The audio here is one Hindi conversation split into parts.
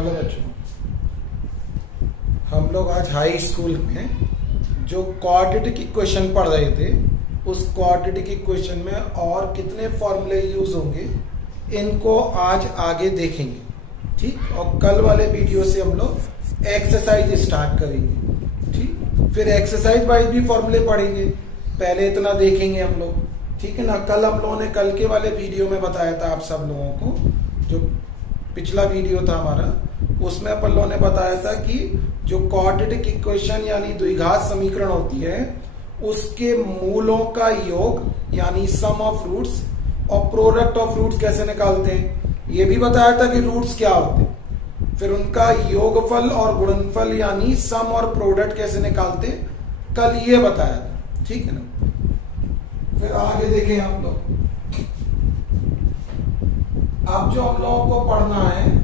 हेलो बच्चों, हम लोग आज हाई स्कूल में जो क्वाड्रेटिक इक्वेशन पढ़ रहे थे, उस क्वाड्रेटिक इक्वेशन में और कितने फॉर्मूले यूज होंगे इनको आज आगे देखेंगे। ठीक, और कल वाले वीडियो से हम लोग एक्सरसाइज स्टार्ट करेंगे। ठीक, फिर एक्सरसाइज वाइज भी फॉर्मूले पढ़ेंगे, पहले इतना देखेंगे हम लोग। ठीक है ना। कल हम लोगों ने कल के वाले वीडियो में बताया था आप सब लोगों को, जो पिछला वीडियो था हमारा, उसमें अपन लोगों ने बताया था कि जो क्वाड्रेटिक इक्वेशन यानी द्विघात समीकरण होती है उसके मूलों का योग यानी सम ऑफ रूट्स और प्रोडक्ट ऑफ रूट्स कैसे निकालते हैं, ये भी बताया था कि रूट्स क्या होते हैं। फिर उनका योगफल और गुणनफल यानी सम और प्रोडक्ट कैसे निकालते, कल ये बताया था। ठीक है ना। फिर आगे देखें आप लोग, अब जो हम लोगों को पढ़ना है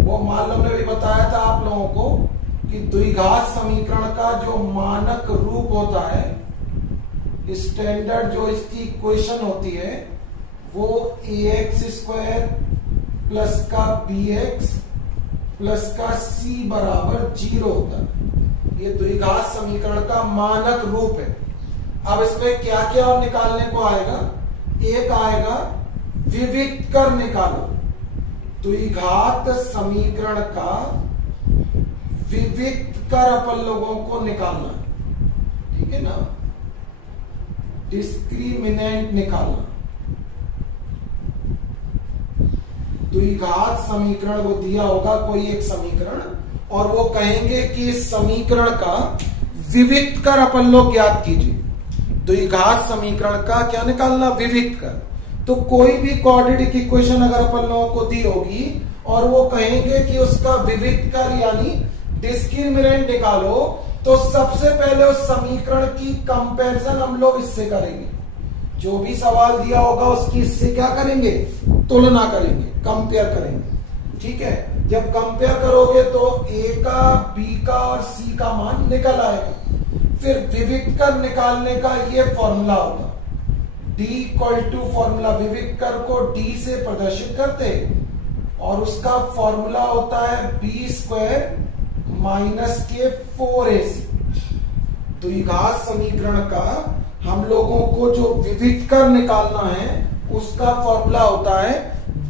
वो मान लो हमने भी बताया था आप लोगों को कि द्विघात समीकरण का जो मानक रूप होता है, स्टैंडर्ड जो इसकी इक्वेशन होती है वो ax² प्लस का bx प्लस का c बराबर 0 होता है। ये द्विघात समीकरण का मानक रूप है। अब इसमें क्या क्या और निकालने को आएगा, एक आएगा विविक्त कर निकालो। द्विघात समीकरण का विविक्त कर अपन लोगों को निकालना है। ठीक है ना। डिस्क्रिमिनेंट निकालना। द्विघात समीकरण वो दिया होगा कोई एक समीकरण और वो कहेंगे कि इस समीकरण का विविक्त कर अपन लोग ज्ञात कीजिए। द्विघात समीकरण का क्या निकालना, विविक्त कर। तो कोई भी क्वाड्रेटिक इक्वेशन अगर अपन लोगों को दी होगी और वो कहेंगे कि उसका विविक्त कर यानी डिस्क्रिमिनेंट निकालो, तो सबसे पहले उस समीकरण की कंपैरिजन हम लोग इससे करेंगे। जो भी सवाल दिया होगा उसकी इससे क्या करेंगे, तुलना करेंगे, कंपेयर करेंगे। ठीक है। जब कंपेयर करोगे तो a का, b का और c का मान निकल आएगा। फिर विविक्त कर निकालने का ये फॉर्मूला होगा, d इक्वल टू फॉर्मूला विविक्त कर को d से प्रदर्शित करते और उसका फॉर्मूला होता है b² माइनस के 4ac। द्विघात समीकरण का हम लोगों को जो विविक्त कर निकालना है उसका फॉर्मूला होता है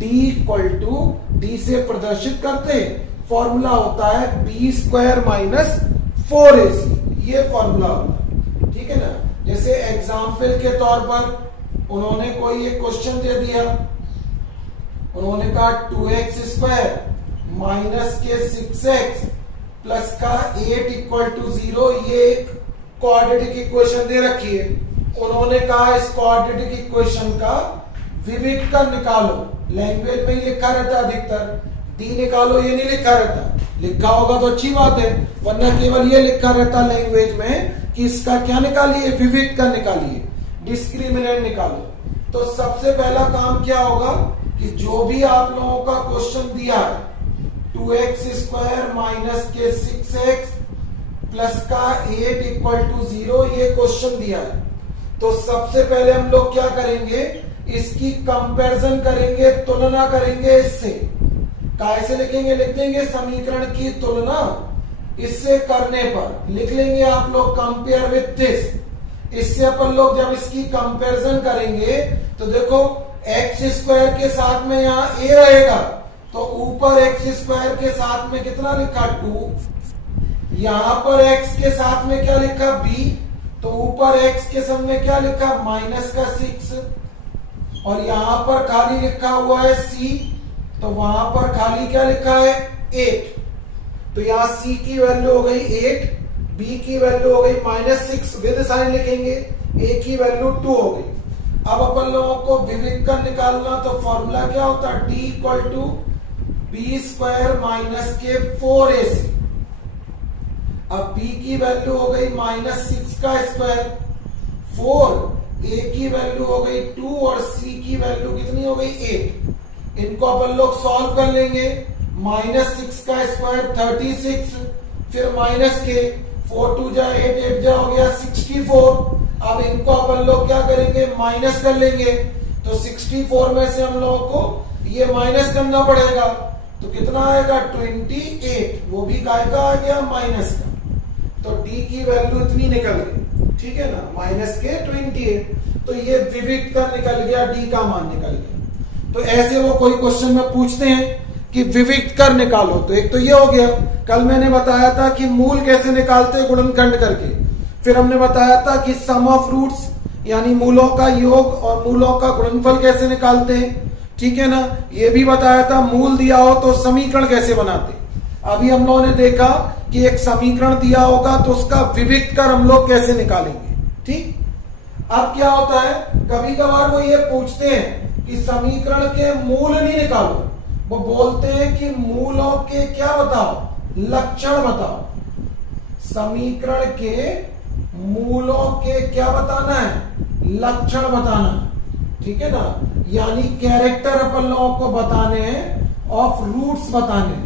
d इक्वल टू d से प्रदर्शित करते फॉर्मूला होता है b² माइनस 4ac। ये फॉर्मूला होता है। ठीक है ना। जैसे एग्जाम्पल के तौर पर उन्होंने कोई एक क्वेश्चन दे दिया, उन्होंने कहा 2x² माइनस के 6x प्लस का 8 इक्वल टू 0। ये एक क्वाड्रेटिक इक्वेशन दे रखी है। उन्होंने कहा इस क्वाड्रेटिक इक्वेशन का विविक्त कर निकालो। लैंग्वेज में ही लिखा रहता अधिकतर, डी निकालो ये नहीं लिखा रहता। लिखा होगा तो अच्छी बात है, वरना केवल ये लिखा रहता लैंग्वेज में कि इसका क्या निकालिए, विविक्त कर निकालिए, डिस्क्रिमिनेंट निकालो। तो सबसे पहला काम क्या होगा कि जो भी आप लोगों का क्वेश्चन दिया है 2x² माइनस के 6x प्लस का 8 इक्वल टू 0, ये क्वेश्चन दिया है। तो सबसे पहले हम लोग क्या करेंगे, इसकी कंपैरिजन करेंगे, तुलना करेंगे इससे। कैसे लिखेंगे, लिख देंगे समीकरण की तुलना इससे करने पर लिख लेंगे आप लोग कंपेयर विथ दिस। इससे अपन लोग जब इसकी कंपैरिजन करेंगे तो देखो x² के साथ में यहाँ a रहेगा, तो ऊपर x² के साथ में कितना लिखा 2, यहां पर x के साथ में क्या लिखा b, तो ऊपर x के साथ में क्या लिखा माइनस का 6 और यहां पर खाली लिखा हुआ है c, तो वहां पर खाली क्या लिखा है 8। तो यहां c की वैल्यू हो गई 8, b की वैल्यू हो गई -6 विद साइन लिखेंगे, a की वैल्यू 2 हो गई। अब अपन लोगों को विविक्त कर निकालना, तो फॉर्मूला क्या होता है d equal to b² minus के 4ac। अब b की वैल्यू हो गई -6 का स्क्वायर, 4, a की वैल्यू हो गई 2 और c की वैल्यू कितनी हो गई 8। इनको अपन लोग सॉल्व कर लेंगे। -6 का स्क्वायर 36, फिर माइनस के 4 2 जा 8 8 जा हो गया 64। अब इनको अपन लोग क्या करेंगे, माइनस कर लेंगे। तो 64 में से हम लोगों को ये माइनस करना पड़ेगा। तो कितना आएगा 28, वो भी काय का आ गया माइनस का, तो डी की वैल्यू इतनी निकल गई, ठीक है ना, माइनस के 28। तो ये विविक्त कर निकल गया, डी का मान निकल गया। तो ऐसे वो कोई क्वेश्चन में पूछते हैं कि विविक्त कर निकालो, तो एक तो ये हो गया। कल मैंने बताया था कि मूल कैसे निकालते गुणनखंड करके, फिर हमने बताया था कि सम ऑफ रूट्स यानी मूलों का योग और मूलों का गुणनफल कैसे निकालते हैं, ठीक है ना। ये भी बताया था मूल दिया हो तो समीकरण कैसे बनाते। अभी हम लोगों ने देखा कि एक समीकरण दिया होगा तो उसका विविक्त कर हम लोग कैसे निकालेंगे, ठीक। अब क्या होता है, कभी कभार वो ये पूछते हैं कि समीकरण के मूल नहीं निकालो, वो बोलते हैं कि मूलों के क्या बताओ, लक्षण बताओ। समीकरण के मूलों के क्या बताना है, लक्षण बताना, ठीक है ना। यानी कैरेक्टर अपन लोगों को बताने हैं, ऑफ रूट्स बताने,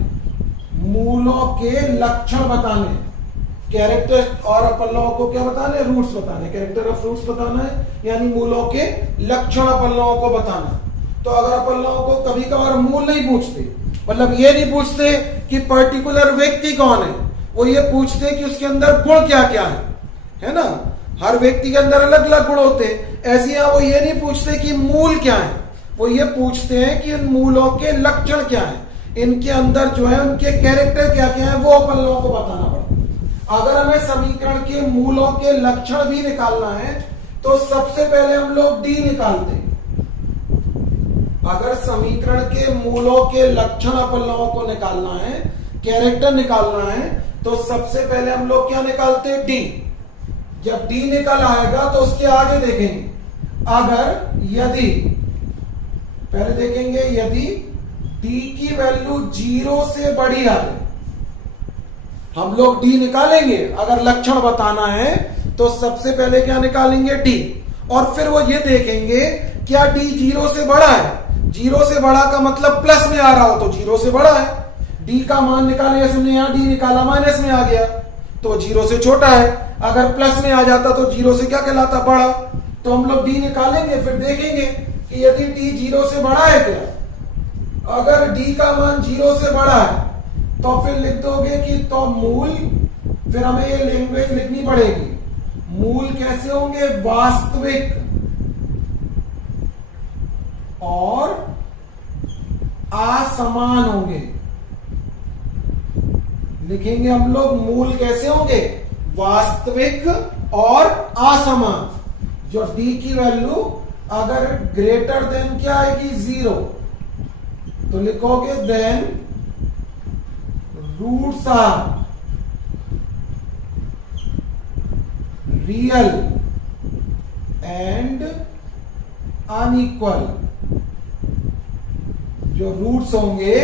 मूलों के लक्षण बताने। कैरेक्टर और अपन लोगों को क्या बताने, रूट्स बताने, कैरेक्टर ऑफ रूट्स बताना है, यानी मूलों के लक्षण अपन लोगों को बताना। तो अगर अपन लोगों को कभी कभार मूल नहीं पूछते, मतलब ये नहीं पूछते कि पर्टिकुलर व्यक्ति कौन है, वो ये पूछते कि उसके अंदर गुण क्या क्या है ना। हर व्यक्ति के अंदर अलग अलग गुण होते हैं। ऐसे यहां वो ये नहीं पूछते कि मूल क्या है, वो ये पूछते हैं कि इन मूलों के लक्षण क्या है, इनके अंदर जो है उनके कैरेक्टर क्या क्या है, वो अपन लोगों को बताना पड़ता। अगर हमें समीकरण के मूलों के लक्षण भी निकालना है तो सबसे पहले हम लोग डी निकालते हैं। अगर समीकरण के मूलों के लक्षण अपन लोगों को निकालना है, कैरेक्टर निकालना है, तो सबसे पहले हम लोग क्या निकालते हैं, डी। जब डी निकल आएगा तो उसके आगे देखेंगे, अगर यदि पहले देखेंगे यदि डी की वैल्यू 0 से बड़ी आ जाए, हम लोग डी निकालेंगे। अगर लक्षण बताना है तो सबसे पहले क्या निकालेंगे, डी। और फिर वो ये देखेंगे क्या डी 0 से बड़ा है। 0 से बड़ा का मतलब प्लस में आ रहा हो तो 0 से बड़ा है। डी का मान निकाले, जैसे हमने यहां डी निकाला माइनस में आ गया तो 0 से छोटा है। अगर प्लस में आ जाता तो 0 से क्या कहलाता, बड़ा। तो हम लोग डी निकालेंगे, फिर देखेंगे कि यदि डी 0 से बड़ा है क्या। अगर डी का मान 0 से बड़ा है तो फिर लिख दोगे कि तो मूल, फिर हमें ये लैंग्वेज लिखनी पड़ेगी, मूल कैसे होंगे, वास्तविक और असमान होंगे। लिखेंगे हम लोग मूल कैसे होंगे, वास्तविक और असमान। जो डी की वैल्यू अगर ग्रेटर देन क्या आएगी, 0, तो लिखोगे then roots are real and unequal. जो रूट्स होंगे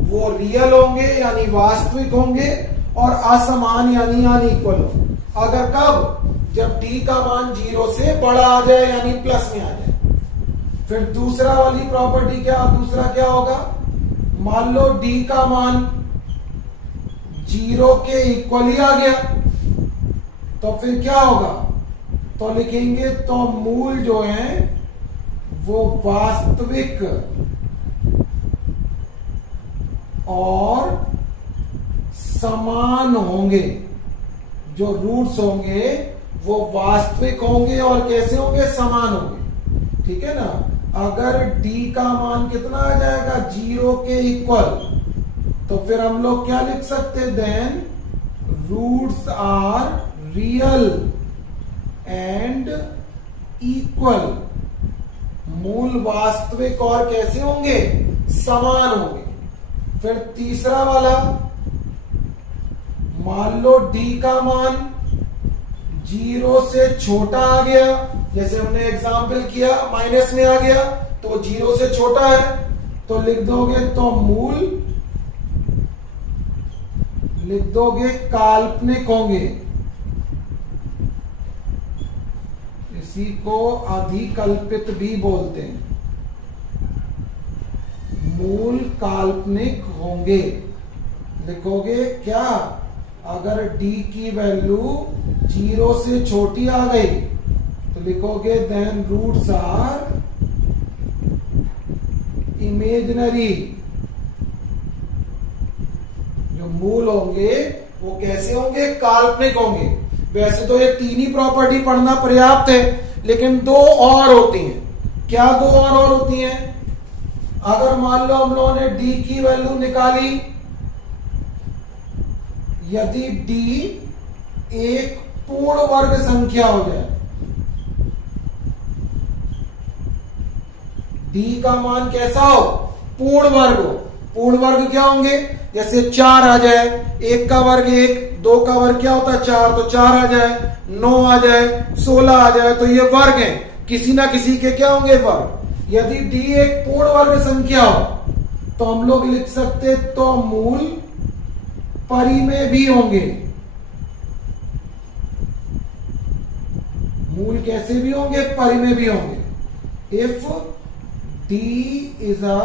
वो रियल होंगे यानी वास्तविक होंगे और असमान यानी अनइक्वल होंगे। अगर कब, जब डी का मान 0 से बड़ा आ जाए यानी प्लस में आ जाए। फिर दूसरा वाली प्रॉपर्टी क्या, दूसरा क्या होगा, मान लो डी का मान 0 के इक्वल ही आ गया तो फिर क्या होगा, तो लिखेंगे तो मूल जो है वो वास्तविक और समान होंगे। जो रूट्स होंगे वो वास्तविक होंगे और कैसे होंगे, समान होंगे, ठीक है ना। अगर डी का मान कितना आ जाएगा, 0 के इक्वल, तो फिर हम लोग क्या लिख सकते, then roots are real and equal. मूल वास्तविक और कैसे होंगे, समान होंगे। फिर तीसरा वाला, मान लो डी का मान 0 से छोटा आ गया, जैसे हमने एग्जाम्पल किया माइनस में आ गया तो 0 से छोटा है, तो लिख दोगे तो मूल, लिख दोगे काल्पनिक होंगे। इसी को अधिकल्पित भी बोलते हैं। मूल काल्पनिक होंगे। लिखोगे क्या, अगर डी की वैल्यू 0 से छोटी आ गई तो लिखोगे देन रूट्स आर इमेजिनरी मूल होंगे वो कैसे होंगे, काल्पनिक होंगे। वैसे तो ये तीन ही प्रॉपर्टी पढ़ना पर्याप्त है, लेकिन दो और होती हैं। क्या दो और होती हैं? अगर मान लो हम लोगों ने d की वैल्यू निकाली, यदि d एक पूर्ण वर्ग संख्या हो जाए, d का मान कैसा हो, पूर्ण वर्ग हो। पूर्ण वर्ग क्या होंगे, जैसे 4 आ जाए, 1 का वर्ग 1, 2 का वर्ग क्या होता है 4, तो 4 आ जाए, 9 आ जाए, 16 आ जाए, तो ये वर्ग है, किसी ना किसी के क्या होंगे, वर्ग। यदि d एक पूर्ण वर्ग संख्या हो तो हम लोग लिख सकते तो मूल परिमेय भी होंगे। मूल कैसे भी होंगे, परिमेय भी होंगे। If d is a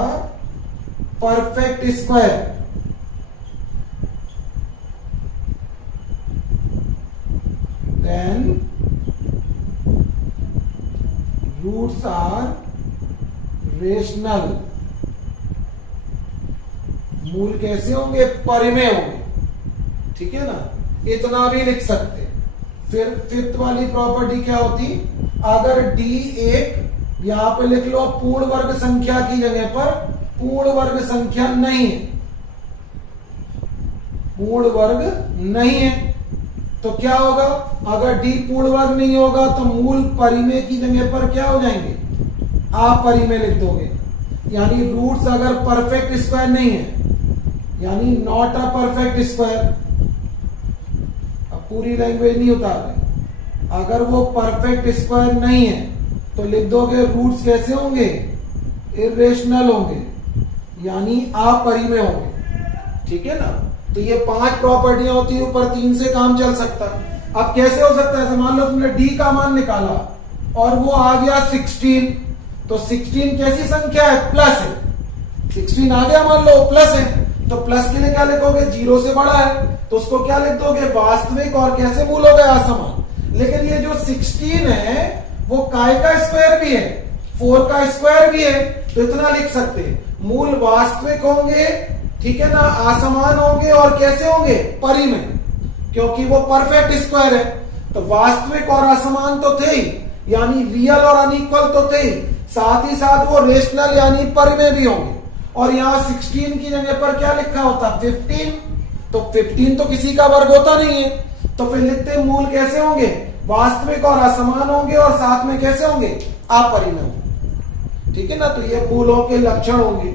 perfect square, then roots are rational। मूल कैसे होंगे, परिमेय होंगे। ठीक है ना, इतना भी लिख सकते। फिर फिफ्थ वाली प्रॉपर्टी क्या होती, अगर d एक, यहां पे लिख लो पूर्ण वर्ग संख्या की जगह पर पूर्ण वर्ग संख्या नहीं है, पूर्ण वर्ग नहीं है, तो क्या होगा, अगर d पूर्ण वर्ग नहीं होगा तो मूल परिमेय की जगह पर क्या हो जाएंगे, अपरिमेय लिख दोगे। यानी रूट्स अगर परफेक्ट स्क्वायर नहीं है, यानी नॉट अ परफेक्ट स्क्वायर, अब पूरी लैंग्वेज नहीं उतार रहे, अगर वो परफेक्ट स्क्वायर नहीं है तो लिख दोगे रूट्स कैसे होंगे, इरेशनल होंगे, यानी अपरिमेय होंगे। ठीक है ना, तो ये 5 प्रॉपर्टियां होती है, ऊपर 3 से काम चल सकता है। अब कैसे हो सकता है, मान लो तुमने d का मान निकाला और वो आ गया 16, तो 16 कैसी संख्या है, प्लस है, 16 आ गया मान लो प्लस है, तो प्लस के लिए क्या लिखोगे, 0 से बड़ा है, तो उसको क्या लिख दोगे, वास्तविक, और कैसे मूल हो गया, असमान। लेकिन ये जो 16 है वो काय का स्क्वायर भी है, 4 का स्क्वायर भी है, तो इतना लिख सकते हैं, मूल वास्तविक होंगे, ठीक है ना, असमान होंगे, और कैसे होंगे, परिमेय, क्योंकि वो परफेक्ट स्क्वायर है। तो वास्तविक और असमान तो थे ही, यानी रियल और अनइक्वल तो थे ही, साथ ही साथ वो रेशनल यानी परिमेय भी होंगे। और यहाँ 16 की जगह पर क्या लिखा होता, 15, तो 15 तो किसी का वर्ग होता नहीं है, तो फिर लिखते मूल कैसे होंगे, वास्तविक और असमान होंगे, और साथ में कैसे होंगे, अपरिमेय होंगे। ठीक है ना, तो ये मूलों के लक्षण होंगे।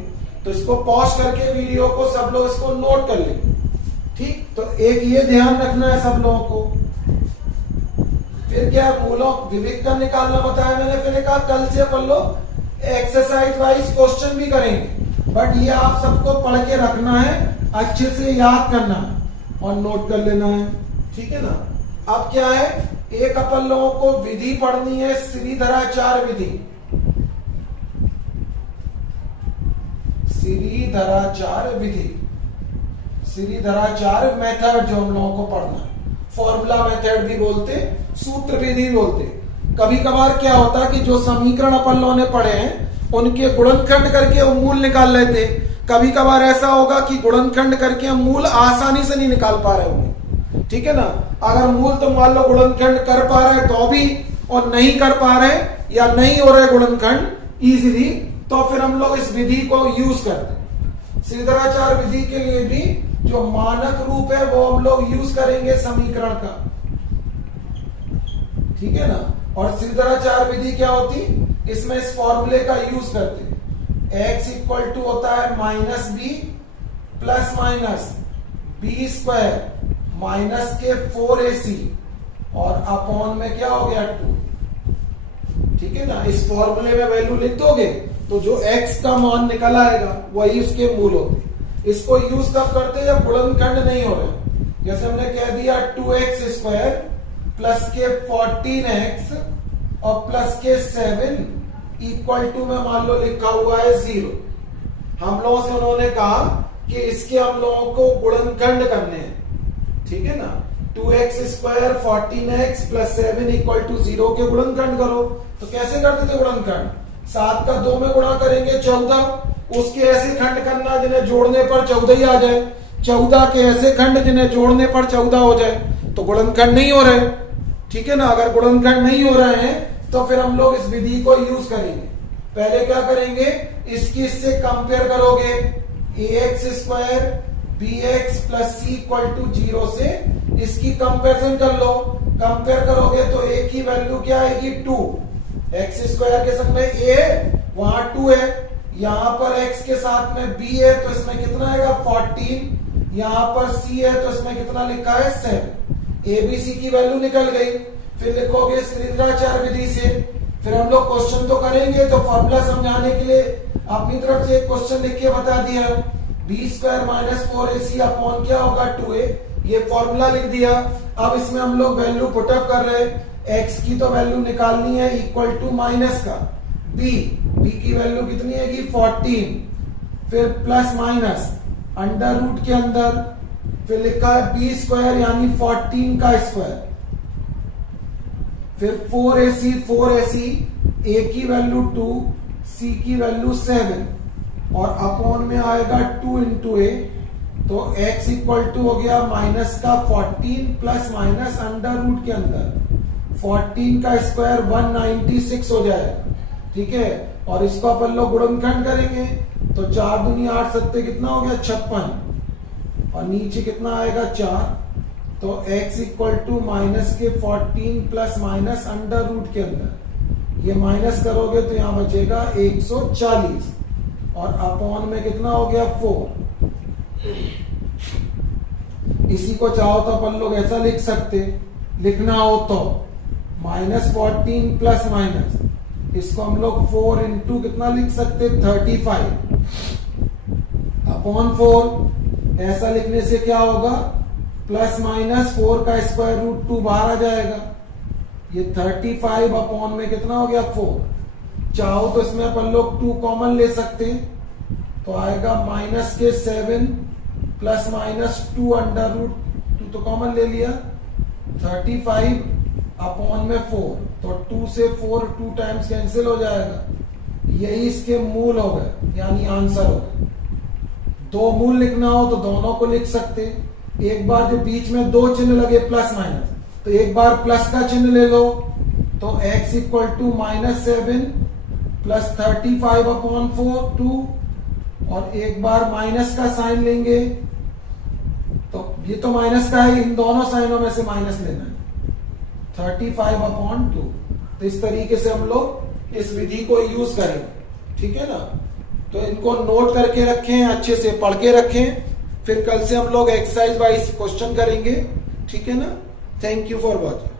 तो इसको पॉज करके वीडियो को सब लोग इसको नोट कर लेंगे। ठीक, तो एक ये ध्यान रखना है सब लोगों को। फिर क्या, मूलों विविध का निकालना बताया मैंने, फिर कहा कल से अपन लोग एक्सरसाइज वाइज क्वेश्चन भी करेंगे, बट ये आप सबको पढ़ के रखना है, अच्छे से याद करना है और नोट कर लेना है। ठीक है ना, अब क्या है, एक अपन लोगों को विधि पढ़नी है, श्रीधराचार्य विधि, श्रीधराचार्य विधि, श्रीधराचार्य मेथड जो हम लोगों को पढ़ना है, फॉर्मूला मेथड भी बोलते, सूत्र विधि भी बोलते। कभी कभार क्या होता है कि जो समीकरण अपन लोगों ने पढ़े हैं उनके गुणनखंड करके हम मूल निकाल लेते, कभी कभार ऐसा होगा कि गुणनखंड करके हम मूल आसानी से नहीं निकाल पा रहे होंगे। ठीक है ना, अगर मूल तो मान लो गुणनखंड कर पा रहे तो भी, और नहीं कर पा रहे या नहीं हो रहे गुणनखंड इजीली, तो फिर हम लोग इस विधि को यूज करते हैं। श्रीधराचार्य विधि के लिए भी जो मानक रूप है वो हम लोग यूज करेंगे समीकरण का। ठीक है ना, और श्रीधराचार्य विधि क्या होती, इसमें इस फॉर्मूले का यूज करते हैं, x इक्वल टू होता है -b plus minus B square minus के 4ac और अपॉन में क्या हो गया 2। ठीक है ना, इस फॉर्मूले में वैल्यू लिख दोगे तो जो x का मान निकल आएगा वही उसके मूल होते। इसको यूज कब करते हैं, जब गुणनखंड नहीं हो रहे। जैसे हमने कह दिया 2x स्क्वायर प्लस के 14x और प्लस के 7 इक्वल टू में मान लो लिखा हुआ है 0। हम लोगों से उन्होंने कहा कि इसके हम लोगों को गुणनखंड करने हैं। ठीक है ना, 2x square 14x plus 7 equal to 0 के गुणनखंड करो। तो कैसे करते थे गुणनखंड, 7 का 2 में गुणा करेंगे 14, उसके ऐसे खंड करना जिन्हें जोड़ने पर 14 ही आ जाए। 14 के ऐसे खंड जिन्हें जोड़ने पर 14 हो जाए, तो गुणनखंड नहीं हो रहे। ठीक है ना, अगर गुणनखंड नहीं हो रहे हैं तो फिर हम लोग इस विधि को यूज करेंगे। पहले क्या करेंगे, इसकी इससे कंपेयर करोगे, ax square bx plus C equal to 0 से इसकी कंपेरिजन कर लो। कंपेयर करोगे तो a की वैल्यू क्या आएगी 2, एक्स स्क्वायर के संग में a है, वहां 2 है, यहां पर x के साथ में b है तो इसमें कितना आएगा 14, यहां पर c है तो इसमें कितना लिखा है 7। एबीसी की वैल्यू निकल गई। फिर लिखोगे श्रीधराचार्य विधि से। फिर हम लोग क्वेश्चन तो करेंगे, तो फॉर्मूला समझाने के लिए अपनी तरफ से एक क्वेश्चन लिख के बता दिया, B square minus 4ac upon क्या होगा 2a, ये फॉर्मूला लिख दिया। अब इसमें हम लोग वैल्यू पुटअप कर रहे हैं, x की तो वैल्यू निकालनी है इक्वल टू माइनस का b की वैल्यू कितनी है 14, फिर प्लस माइनस अंडर रूट के अंदर, फिर लिखा है बी स्क्वायर यानी 14 का स्क्वायर, फिर 4ac a की वैल्यू 2, c की वैल्यू 7 और अपॉन में आएगा 2 इंटू a, तो x इक्वल टू हो गया माइनस का 14 प्लस माइनस अंडर रूट के अंदर 14 का स्क्वायर 196 हो जाएगा। ठीक है, और इसको अपन लोग गुणनखंड करेंगे तो 4 दूनी 8 सत्ते कितना हो गया 56 और नीचे कितना आएगा 4, तो x इक्वल टू माइनस के 14 प्लस माइनस अंडर रूट के अंदर, ये माइनस करोगे तो यहां बचेगा 140 और अपॉन में कितना हो गया 4। इसी को चाहो तो अपन लोग ऐसा लिख सकते, लिखना हो तो -14 प्लस माइनस, इसको हम लोग 4 इंटू कितना लिख सकते 35 अपॉन 4। ऐसा लिखने से क्या होगा, प्लस माइनस 4 का स्क्वायर रूट 2 बाहर आ जाएगा, ये 35 अपॉन में कितना हो गया 4। चाहो तो इसमें अपन लोग 2 कॉमन ले सकते हैं, तो आएगा माइनस के 7 प्लस माइनस 2 अंडर रूट 2 तो कॉमन ले लिया, 35 अपॉन में 4, तो 2 से 4 2 टाइम्स कैंसिल हो जाएगा, यही इसके मूल हो गए यानी आंसर हो गए। 2 मूल लिखना हो तो दोनों को लिख सकते, एक बार जो बीच में 2 चिन्ह लगे प्लस माइनस, तो एक बार प्लस का चिन्ह ले लो, तो x equal to -7 plus 35 upon 4 2, और एक बार माइनस का साइन लेंगे, तो ये तो माइनस का है, इन दोनों साइनों में से माइनस लेना है, 35 अपॉन 2। तो इस तरीके से हम लोग इस विधि को यूज करेंगे। ठीक है ना, तो इनको नोट करके रखें, अच्छे से पढ़ के रखें, फिर कल से हम लोग एक्सरसाइज वाइज क्वेश्चन करेंगे। ठीक है ना, थैंक यू फॉर वॉचिंग।